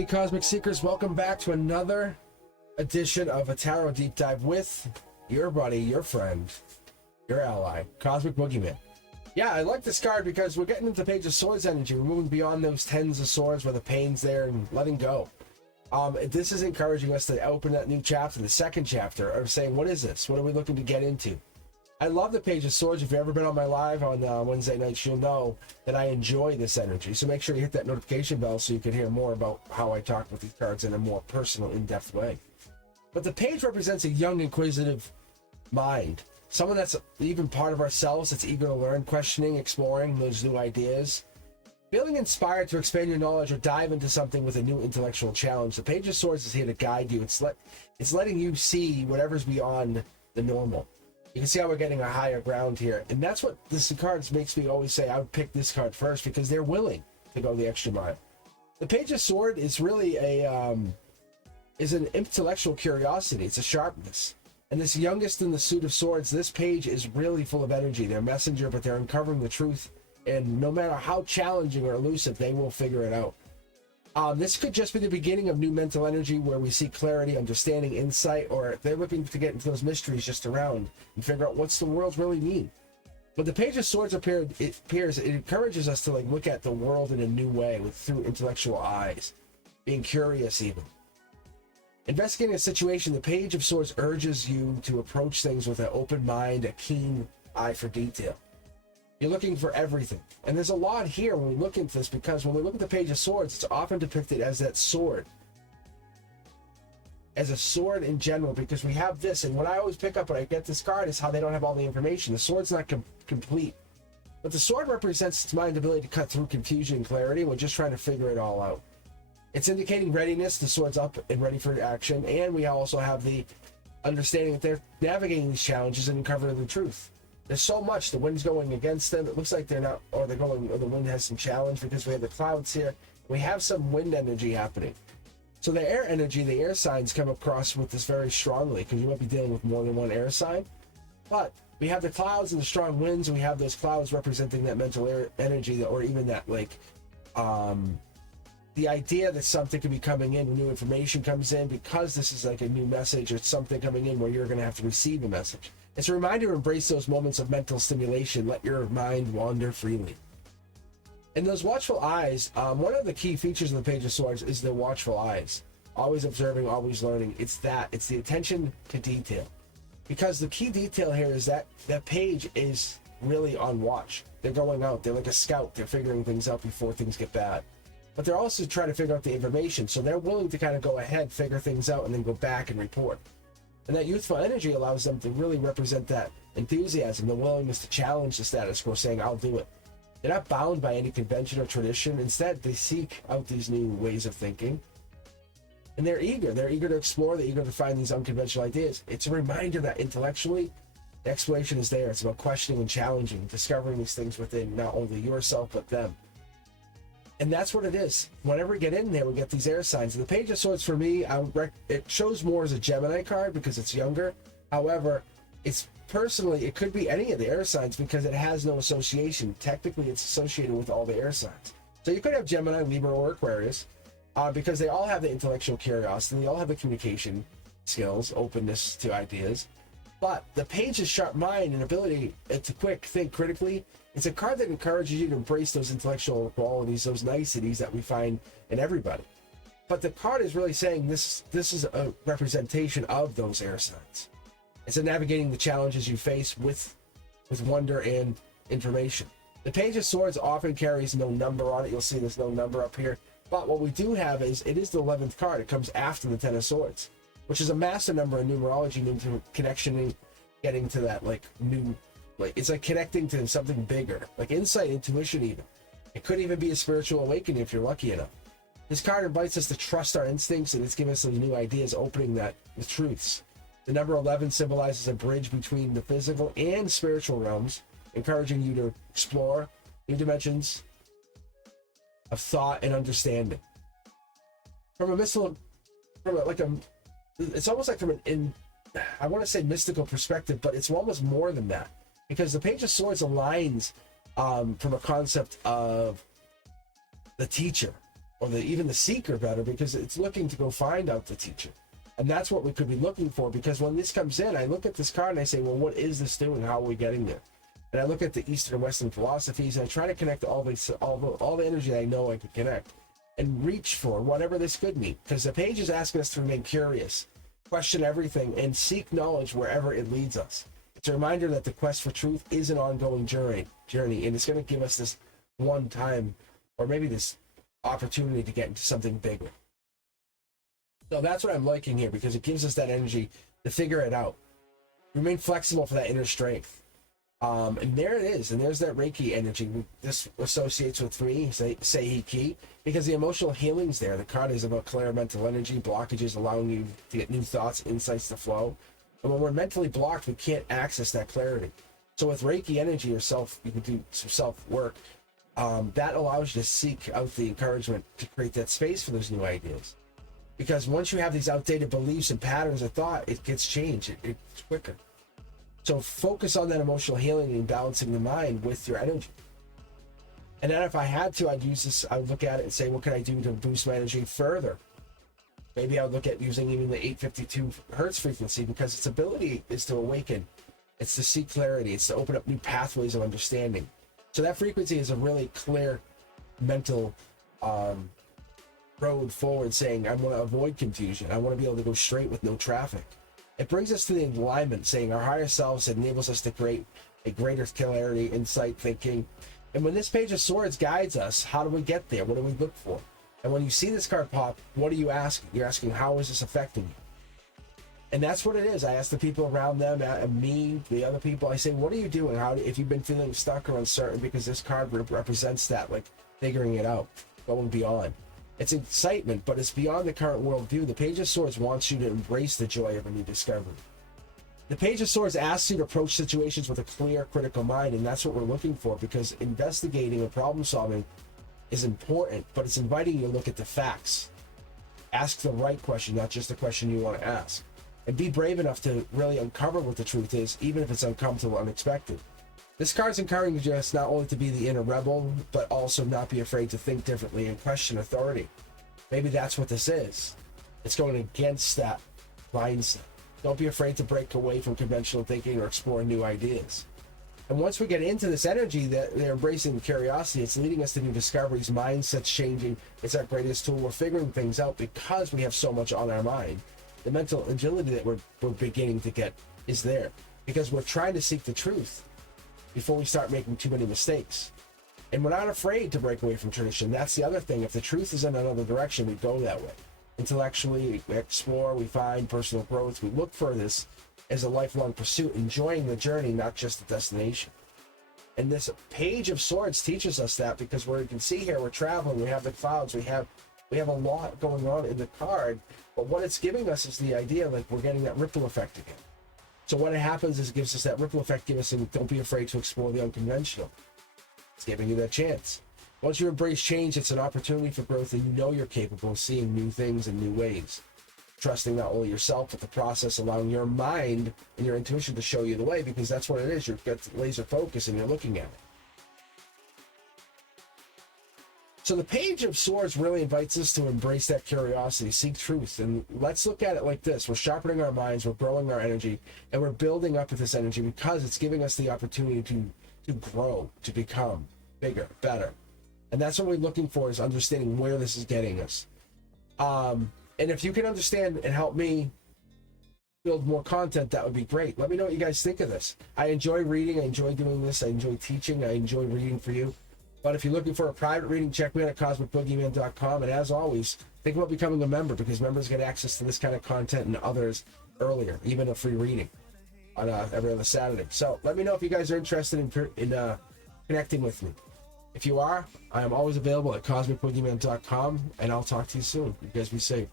Hey, Cosmic Seekers, welcome back to another edition of a Tarot Deep Dive with your buddy, your friend, your ally, Cosmic Boogeyman. Yeah, I like this card because we're getting into the Page of Swords energy. We're moving beyond those tens of swords where the pain's there and letting go. This is encouraging us to open that new chapter, the second chapter, of saying, what is this? What are we looking to get into? I love the Page of Swords. If you've ever been on my live on Wednesday nights, you'll know that I enjoy this energy. So make sure you hit that notification bell so you can hear more about how I talk with these cards in a more personal, in-depth way. But the Page represents a young, inquisitive mind. Someone that's even part of ourselves, that's eager to learn, questioning, exploring those new ideas. Feeling inspired to expand your knowledge or dive into something with a new intellectual challenge. The Page of Swords is here to guide you. It's letting you see whatever's beyond the normal. You can see how we're getting a higher ground here. And that's what this card makes me always say I would pick this card first, because they're willing to go the extra mile. The Page of Swords is really an intellectual curiosity. It's a sharpness. And this youngest in the suit of swords, this page is really full of energy. They're a messenger, but they're uncovering the truth. And no matter how challenging or elusive, they will figure it out. This could just be the beginning of new mental energy where we see clarity, understanding, insight, or they're looking to get into those mysteries just around and figure out what's the world really mean. But the Page of Swords it encourages us to look at the world in a new way through intellectual eyes, being curious even. Investigating a situation, the Page of Swords urges you to approach things with an open mind, a keen eye for detail. You're looking for everything. And there's a lot here when we look into this, because when we look at the Page of Swords, it's often depicted as that sword. As a sword in general, because we have this, and what I always pick up when I get this card is how they don't have all the information. The sword's not complete. But the sword represents its mind's ability to cut through confusion and clarity. We're just trying to figure it all out. It's indicating readiness, the sword's up and ready for action, and we also have the understanding that they're navigating these challenges and uncovering the truth. There's so much. The wind's going against them. It looks like they're not, or the wind has some challenge because we have the clouds here. We have some wind energy happening. So the air energy, the air signs come across with this very strongly, because you might be dealing with more than one air sign. But we have the clouds and the strong winds, and we have those clouds representing that mental air energy, or even that the idea that something could be coming in, new information comes in, because this is like a new message or something coming in where you're going to have to receive a message. It's a reminder to embrace those moments of mental stimulation. Let your mind wander freely. And those watchful eyes, one of the key features of the Page of Swords is the watchful eyes. Always observing, always learning. It's the attention to detail. Because the key detail here is that page is really on watch. They're going out. They're like a scout. They're figuring things out before things get bad. But they're also trying to figure out the information. So they're willing to kind of go ahead, figure things out, and then go back and report. And that youthful energy allows them to really represent that enthusiasm, the willingness to challenge the status quo, saying, I'll do it. They're not bound by any convention or tradition. Instead, they seek out these new ways of thinking. And they're eager. They're eager to explore. They're eager to find these unconventional ideas. It's a reminder that intellectually, the exploration is there. It's about questioning and challenging, discovering these things within not only yourself, but them. And that's what it is. Whenever we get in there, we get these air signs. And the Page of Swords, for me, it shows more as a Gemini card because it's younger. However, it could be any of the air signs because it has no association. Technically, it's associated with all the air signs. So you could have Gemini, Libra, or Aquarius because they all have the intellectual curiosity. They all have the communication skills, openness to ideas. But the Page's sharp mind and ability to think critically, it's a card that encourages you to embrace those intellectual qualities, those niceties that we find in everybody. But the card is really saying this is a representation of those air signs. It's a navigating the challenges you face with wonder and information. The Page of Swords often carries no number on it. You'll see there's no number up here. But what we do have is, it is the 11th card. It comes after the Ten of Swords, which is a master number in numerology, new connection, getting to that new. It's like connecting to something bigger, like insight, intuition even. It could even be a spiritual awakening if you're lucky enough. This card invites us to trust our instincts, and it's giving us some new ideas, opening the truths. The number 11 symbolizes a bridge between the physical and spiritual realms, encouraging you to explore new dimensions of thought and understanding. It's almost like from I want to say mystical perspective, but it's almost more than that. Because the Page of Swords aligns from a concept of the teacher, or even the seeker better, because it's looking to go find out the teacher. And that's what we could be looking for, because when this comes in, I look at this card and I say, well, what is this doing? How are we getting there? And I look at the Eastern and Western philosophies, and I try to connect all the energy I know I could connect and reach for whatever this could mean. Because the page is asking us to remain curious, question everything, and seek knowledge wherever it leads us. It's a reminder that the quest for truth is an ongoing journey, and it's going to give us this one time, or maybe this opportunity to get into something bigger. So that's what I'm liking here, because it gives us that energy to figure it out. Remain flexible for that inner strength. And there it is, and there's that Reiki energy. This associates with me, Seihei Ki, because the emotional healing's there. The card is about clear mental energy, blockages allowing you to get new thoughts, insights to flow. And when we're mentally blocked, we can't access that clarity. So with Reiki energy, you can do some self-work. That allows you to seek out the encouragement to create that space for those new ideas. Because once you have these outdated beliefs and patterns of thought, it gets changed. It's quicker. So focus on that emotional healing and balancing the mind with your energy. And then if I had to, I'd look at it and say, what can I do to boost my energy further? Maybe I would look at using even the 852 hertz frequency, because its ability is to awaken. It's to seek clarity. It's to open up new pathways of understanding. So that frequency is a really clear mental road forward, saying, I want to avoid confusion. I want to be able to go straight with no traffic. It brings us to the alignment, saying our higher selves enables us to create a greater clarity, insight, thinking. And when this Page of Swords guides us, how do we get there? What do we look for? And when you see this card pop, what are you asking? You're asking, how is this affecting you? And that's what it is. I ask the people around them, me, the other people, I say, what are you doing? If you've been feeling stuck or uncertain, because this card represents that, like figuring it out, going beyond. It's excitement, but it's beyond the current worldview. The Page of Swords wants you to embrace the joy of a new discovery. The Page of Swords asks you to approach situations with a clear, critical mind, and that's what we're looking for, because investigating and problem solving is important, but it's inviting you to look at the facts. Ask the right question, not just the question you want to ask. And be brave enough to really uncover what the truth is, even if it's uncomfortable, unexpected. This card's encouraging us not only to be the inner rebel, but also not be afraid to think differently and question authority. Maybe that's what this is. It's going against that mindset. Don't be afraid to break away from conventional thinking or explore new ideas. And once we get into this energy that they're embracing curiosity, it's leading us to new discoveries, mindsets changing. It's our greatest tool. We're figuring things out because we have so much on our mind. The mental agility that we're beginning to get is there because we're trying to seek the truth before we start making too many mistakes. And we're not afraid to break away from tradition. That's the other thing. If the truth is in another direction, we go that way. Intellectually, we explore, we find personal growth. We look for this as a lifelong pursuit, enjoying the journey, not just the destination. And this Page of Swords teaches us that, because where you can see here, we're traveling, we have the clouds, we have a lot going on in the card, but what it's giving us is the idea, like, we're getting that ripple effect again. So what happens is it gives us that ripple effect, don't be afraid to explore the unconventional. It's giving you that chance. Once you embrace change, it's an opportunity for growth, and you know you're capable of seeing new things in new ways. Trusting not only yourself, but the process, allowing your mind and your intuition to show you the way, because that's what it is. You've got laser focus and you're looking at it. So the Page of Swords really invites us to embrace that curiosity, seek truth, and let's look at it like this. We're sharpening our minds, we're growing our energy, and we're building up with this energy because it's giving us the opportunity to grow, to become bigger, better. And that's what we're looking for, is understanding where this is getting us. And if you can understand and help me build more content, that would be great. Let me know what you guys think of this. I enjoy reading, I enjoy doing this, I enjoy teaching, I enjoy reading for you. But if you're looking for a private reading, check me out at cosmicboogeyman.com. And as always, think about becoming a member, because members get access to this kind of content and others earlier, even a free reading on every other Saturday. So let me know if you guys are interested in connecting with me. If you are, I am always available at cosmicboogeyman.com, and I'll talk to you soon. You guys be safe.